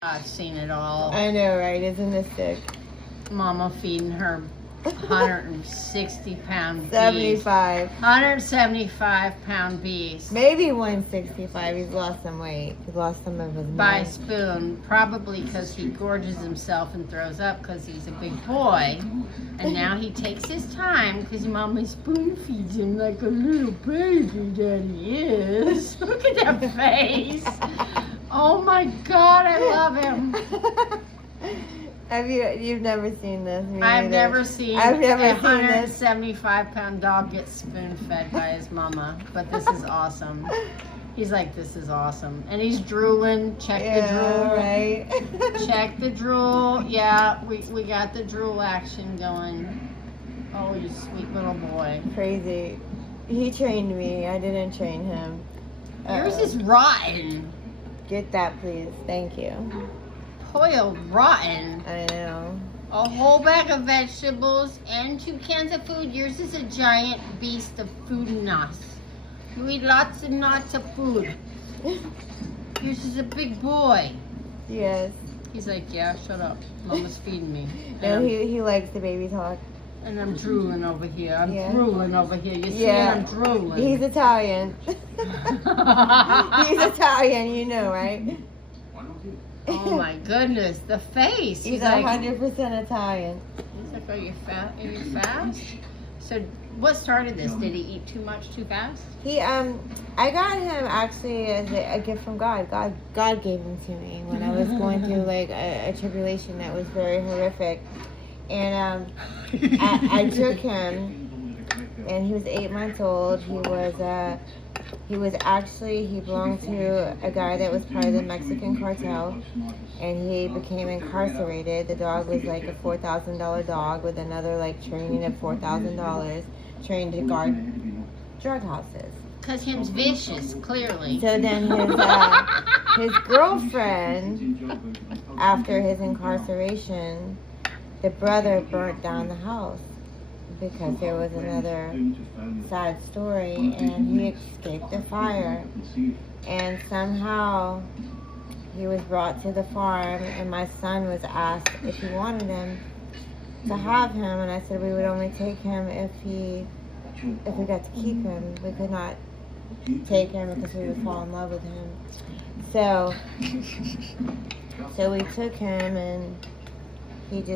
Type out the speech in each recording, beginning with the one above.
I've seen it all. I know, right? Isn't this sick? Mama feeding her 160-pound beast. 75. 175-pound beast. Maybe 165. He's lost some weight. He lost some of his By money. spoon, probably because he gorges himself and throws up because he's a big boy. And now he takes his time because Mama spoon feeds him like a little baby that he is. Look at that face. Oh my God, I love him. You've never seen this? Me I've neither. never seen I've never a seen this. 175-pound dog get spoon-fed by his mama, but this is awesome. He's like, this is awesome. And he's drooling. Check the drool. Right. Check the drool. Yeah, we got the drool action going. Oh, you sweet little boy. Crazy. He trained me. I didn't train him. Yours is rotten. Get that, please. Thank you. Spoiled rotten. I know. A whole bag of vegetables and 2 cans of food. Yours is a giant beast of food and nuts. You eat lots and lots of food. Yours is a big boy. Yes. He's like, yeah, shut up. Mama's feeding me. No, he likes the baby talk. And I'm drooling over here. I'm Yeah. drooling over here. You see Yeah. I'm drooling. He's Italian. He's Italian, you know, right? Oh my goodness, the face. He's like, 100% Italian. He's like, are you fast? So what started this? Did he eat too much too fast? I got him actually as a gift from God. God gave him to me when I was going through like a tribulation that was very horrific. And I took him, and he was 8 months old. He belonged to a guy that was part of the Mexican cartel, and he became incarcerated. The dog was like a $4,000 dog with another like training of $4,000, trained to guard drug houses. Because him's vicious, clearly. So then his girlfriend, after his incarceration, the brother burnt down the house because there was another sad story, and he escaped the fire. And somehow he was brought to the farm, and my son was asked if he wanted him to have him, and I said we would only take him if we got to keep him. We could not take him because we would fall in love with him. So we took him, and he's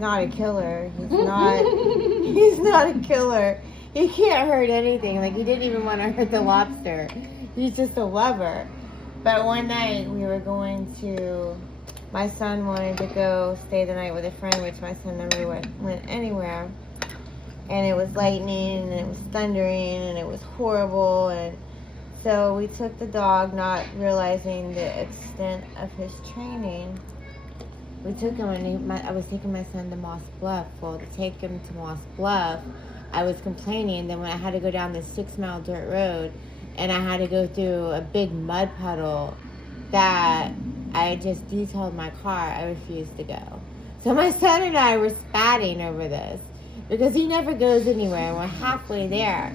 not a killer. He's not a killer. He can't hurt anything. Like, he didn't even want to hurt the lobster. He's just a lover. But one night my son wanted to go stay the night with a friend, which my son never went anywhere. And it was lightning, and it was thundering, and it was horrible. And so we took the dog, not realizing the extent of his training. We took him, and I was taking my son to Moss Bluff. Well, to take him to Moss Bluff, I was complaining. Then when I had to go down this 6-mile dirt road, and I had to go through a big mud puddle that I just detailed my car, I refused to go. So my son and I were spatting over this because he never goes anywhere, and we're halfway there.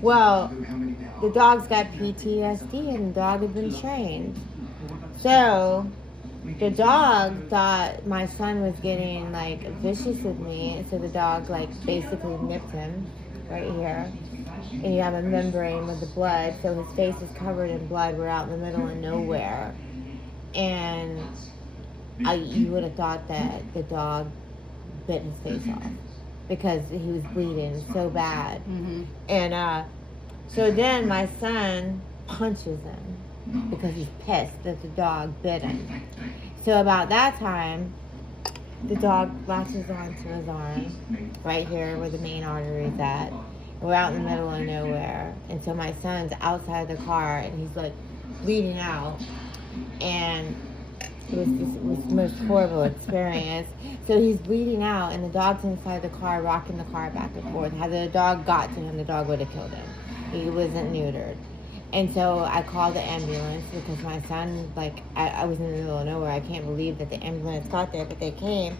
Well, the dog's got PTSD, and the dog had been trained. So the dog thought my son was getting like vicious with me, so the dog like basically nipped him right here. And you have a membrane with the blood, so his face is covered in blood. We're out in the middle of nowhere. And you would have thought that the dog bit his face off because he was bleeding so bad. Mm-hmm. And so then my son punches him because he's pissed that the dog bit him. So about that time, the dog latches onto his arm right here where the main artery is at. We're out in the middle of nowhere. And so my son's outside the car, and he's like bleeding out. And it was the most horrible experience. So he's bleeding out, and the dog's inside the car, rocking the car back and forth. Had the dog got to him, the dog would have killed him. He wasn't neutered. And so I called the ambulance because my son, like, I was in the middle of nowhere. I can't believe that the ambulance got there, but they came.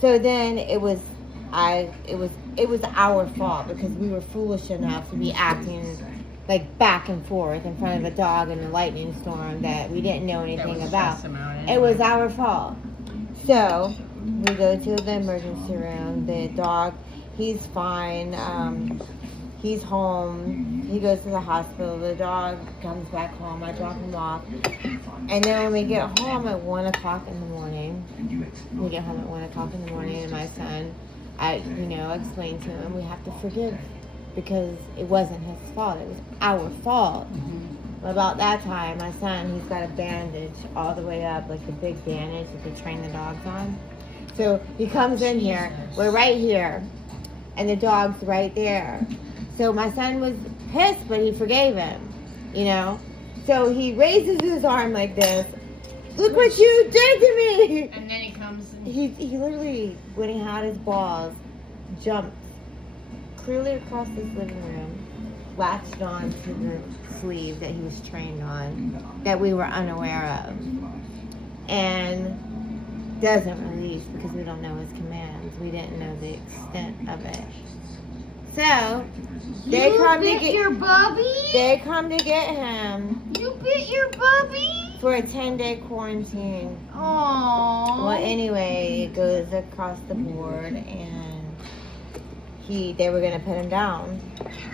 So then it was our fault because we were foolish enough to be acting like back and forth in front of a dog in a lightning storm that we didn't know anything about. It was our fault. So we go to the emergency room. The dog, he's fine. He's home. He goes to the hospital. The dog comes back home. I drop him off. And then when we get home at 1 o'clock in the morning, and my son, I explained to him, we have to forgive because it wasn't his fault. It was our fault. About that time, my son, he's got a bandage all the way up, like the big bandage that they train the dogs on. So he comes in here. We're right here. And the dog's right there. So my son was pissed, but he forgave him, So he raises his arm like this. Look what you did to me! And then he comes and... He literally, when he had his balls, jumped clearly across this living room, latched on to the sleeve that he was trained on, that we were unaware of, and doesn't release because we don't know his commands. We didn't know the extent of it. So they come to get your bubby. They come to get him. You bit your bubby for a 10-day quarantine. Aww. Well, anyway, it goes across the board, and they were gonna put him down.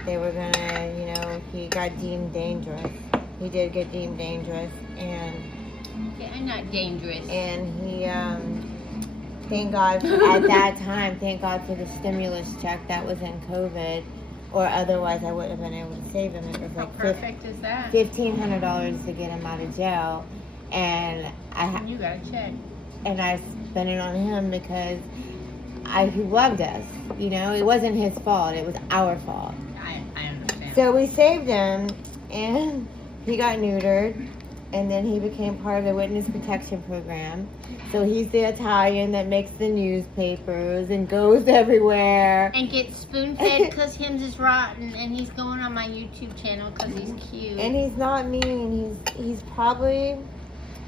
They were gonna, he got deemed dangerous. He did get deemed dangerous, and I'm not dangerous. And he, thank God at that time, thank God for the stimulus check that was in COVID, or otherwise I wouldn't have been able to save him. It was like perfect is that? $1,500 to get him out of jail, and you got a check. And I spent it on him because he loved us. It wasn't his fault; it was our fault. I understand. So we saved him, and he got neutered. And then he became part of the witness protection program. So he's the Italian that makes the newspapers and goes everywhere. And gets spoon-fed because him is rotten. And he's going on my YouTube channel because he's cute. And he's not mean. He's probably...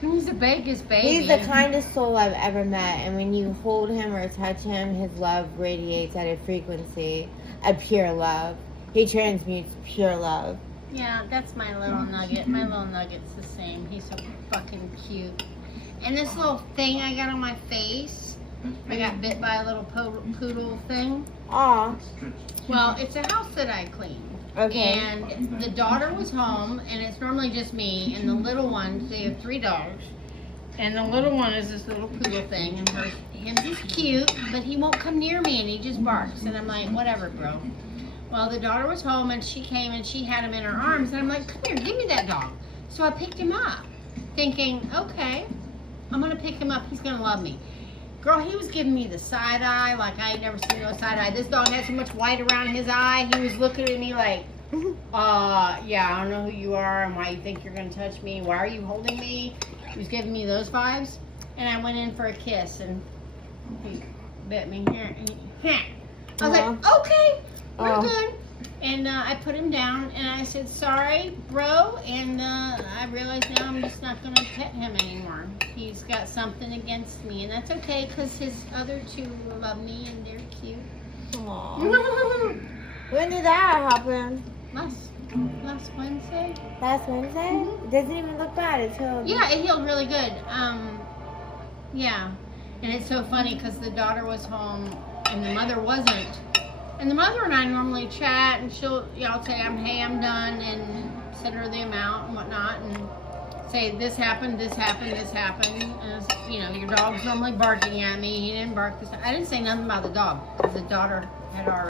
He's the biggest baby. He's the kindest soul I've ever met. And when you hold him or touch him, his love radiates at a frequency of pure love. He transmutes pure love. Yeah, that's my little nugget. My little nugget's the same. He's so fucking cute. And this little thing I got on my face, I got bit by a little poodle thing. Aw. Well, it's a house that I clean. Okay. And the daughter was home, and it's normally just me. And the little one, they have 3 dogs. And the little one is this little poodle thing. And he's cute, but he won't come near me, and he just barks. And I'm like, whatever, bro. Well, the daughter was home, and she came, and she had him in her arms. And I'm like, come here, give me that dog. So I picked him up, thinking, okay, I'm going to pick him up. He's going to love me. Girl, he was giving me the side eye like I ain't never seen no side eye. This dog had so much white around his eye. He was looking at me like, yeah, I don't know who you are and why you think you're going to touch me. Why are you holding me? He was giving me those vibes. And I went in for a kiss, and he bit me here. I was like, okay, you're good. And I put him down, and I said, sorry, bro. And I realized now I'm just not going to pet him anymore. He's got something against me, and that's okay because his other 2 love me, and they're cute. Aww. When did that happen? Last Wednesday. Last Wednesday? Mm-hmm. It doesn't even look bad. It healed. Yeah, it healed really good. Yeah. And it's so funny because the daughter was home, and the mother wasn't. And the mother and I normally chat, and I'll say, hey, I'm done, and send her the amount and whatnot, and say, this happened, this happened, this happened. And your dog's normally barking at me. He didn't bark this time. I didn't say nothing about the dog, because the daughter had already.